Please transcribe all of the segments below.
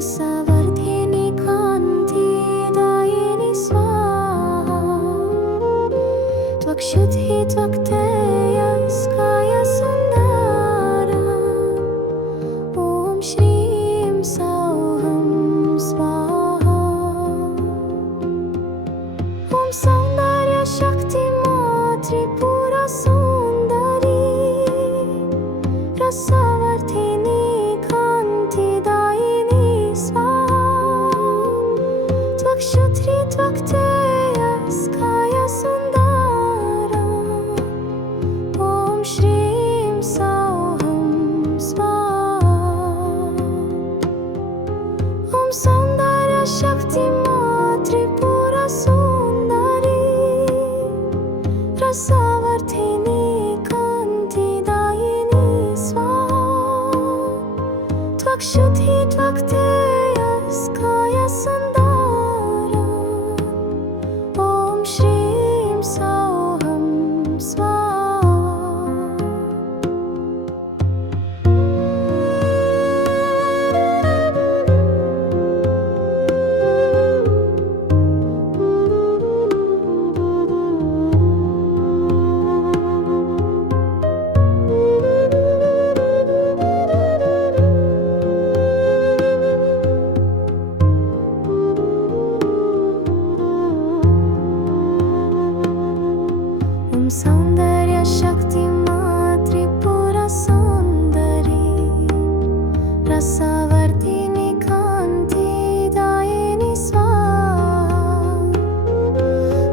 रसवर्धिनि कान्तिदायिनि स्वाहा त्वक्षुधि त्वक्तेयस्कायसुन्दरा ॐ श्रीं सौहं स्वाहा ॐ सौन्दर्यशक्तिमा त्रिपुरसुन्दरी रसवर्धिनि कान्तिदायिनि स्वाहा त्वक्षुधि त्वक्तेयस्कायसुन्दरा ॐ श्रीं सौहं स्वाहा ॐ सौन्दर्यशक्तिमा त्रिपुरसुन्दरी रसवर्धिनि कान्तिदायिनि स्वाहा त्वक्षुधि त्वक्तेयस्कायसुन्दरा ॐ श्रीं सौहं स्वाहा ॐ सौन्दर्यशक्तिमा त्रिपुरसुन्दरी रसवर्धिनि कान्तिदायिनि स्वाहा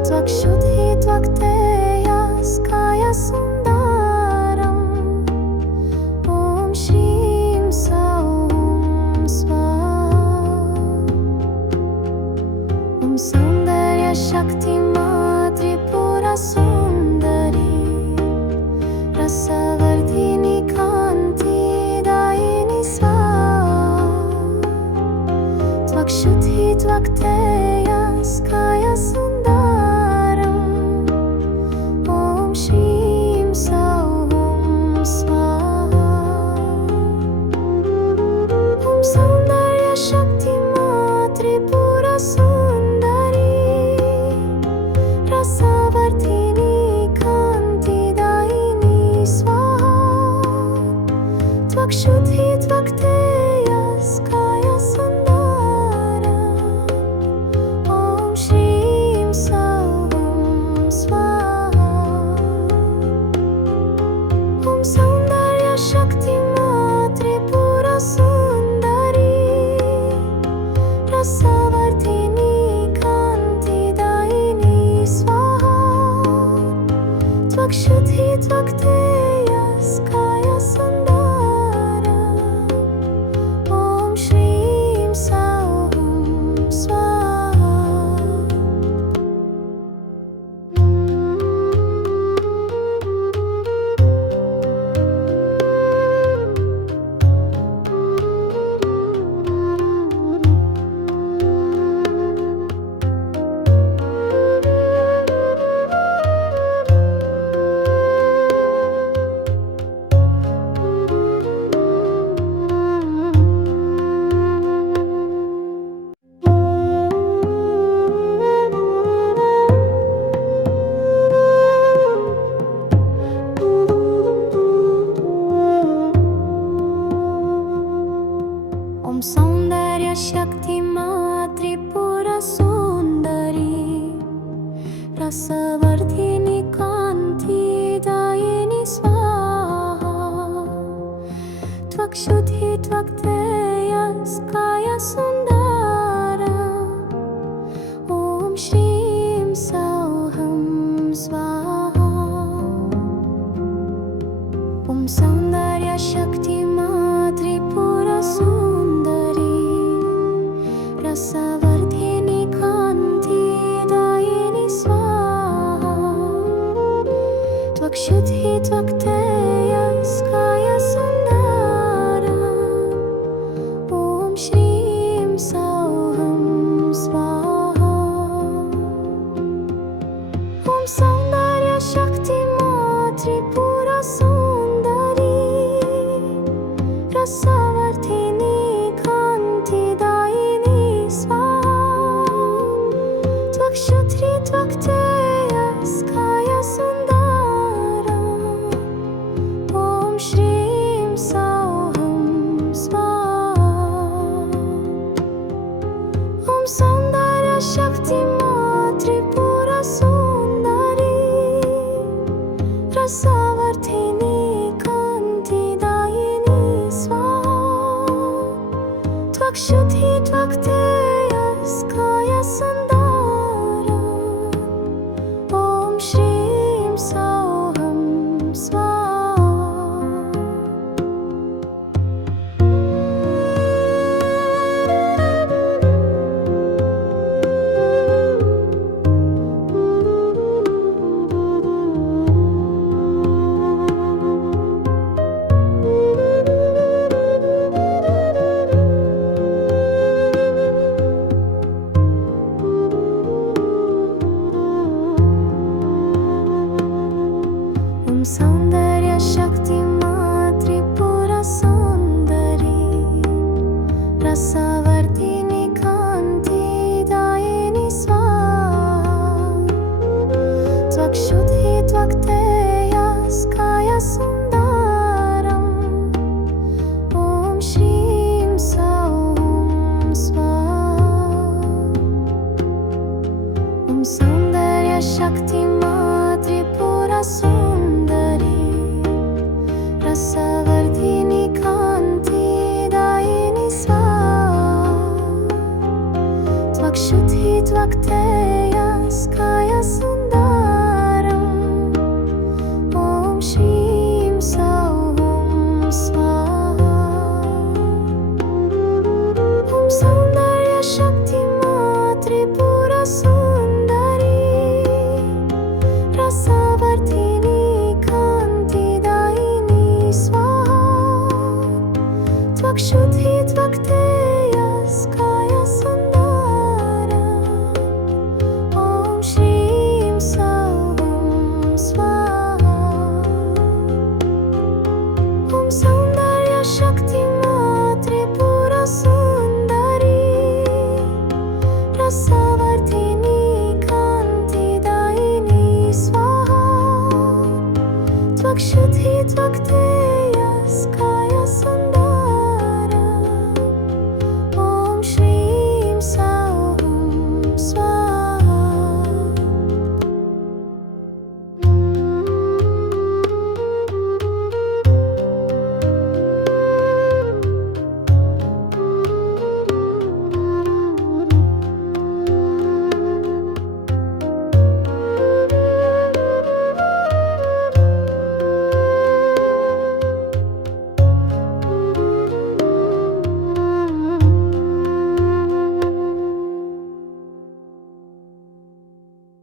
त्वक्षुधि त्वक्तेयस्कायसुन्दरम् ॐ श्रीं सौहं स्वाहा ॐ सौन्दर्यशक्तिमा त्रिपुरसुन्दरी रसवर्धिनि कान्तिदायिनि स्वाहा त्वक्षुधि त्वक्तेयस्कायसुन्दरम् ॐ श्रीं सौहं स्वाहा ॐ सौन्दर्यशक्तिमा त्रिपुरसुन्दरी रसवर्धिनि कान्तिदायिनि स्वाहा त्वक्षुधि त्वक्तेयस्कायसुन्दरा ॐ श्रीं सौहं स्वाहा ॐ सौन्दर्यशक्तिमा त्रिपुरसुन्दरी रसवर्धिनि कान्तिदायिनि स्वाहा त्वक्षुधि त्वक्तेयस्कायसुन्दरा ॐ श्रीं सौहं स्वाहा ॐ सौन्दर्यशक्तिमा त्रिपुरसुन्दरी रसवर्धिनि कान्तिदायिनि स्वाहा त्वक्षुधि त्वक्तेयस्कायसुन्दरा ॐ श्रीं सौहं स्वाहा ॐ सौन्दर्यशक्तिमा त्रिपुरसुन्दरी रसवर्धिनि कान्तिदायिनि स्वाहा त्वक्षुधि त्वक्तेयस्कायसुन्दरा ॐ श्रीं त्वक्षुधि त्वक्तेयस्काय सुन्दरा ॐ श्रीं सौहं स्वाहा सौन्दर्य शक्ति त्रिपुरा सौन्दरी रसवर्धिनी कान्तिदायिनी स्वाहा त्वक्षुधि त्वक्तेयस्काय सुन्दरम् ॐ श्रीं सौं स्वाहा ॐ सौन्दर्य शक्ति त्रिपुरा रसवर्धिनी कान्तिदायिनी स्वाहा त्वक्षुधि त्वक्तेयस्काय सुन्दरम्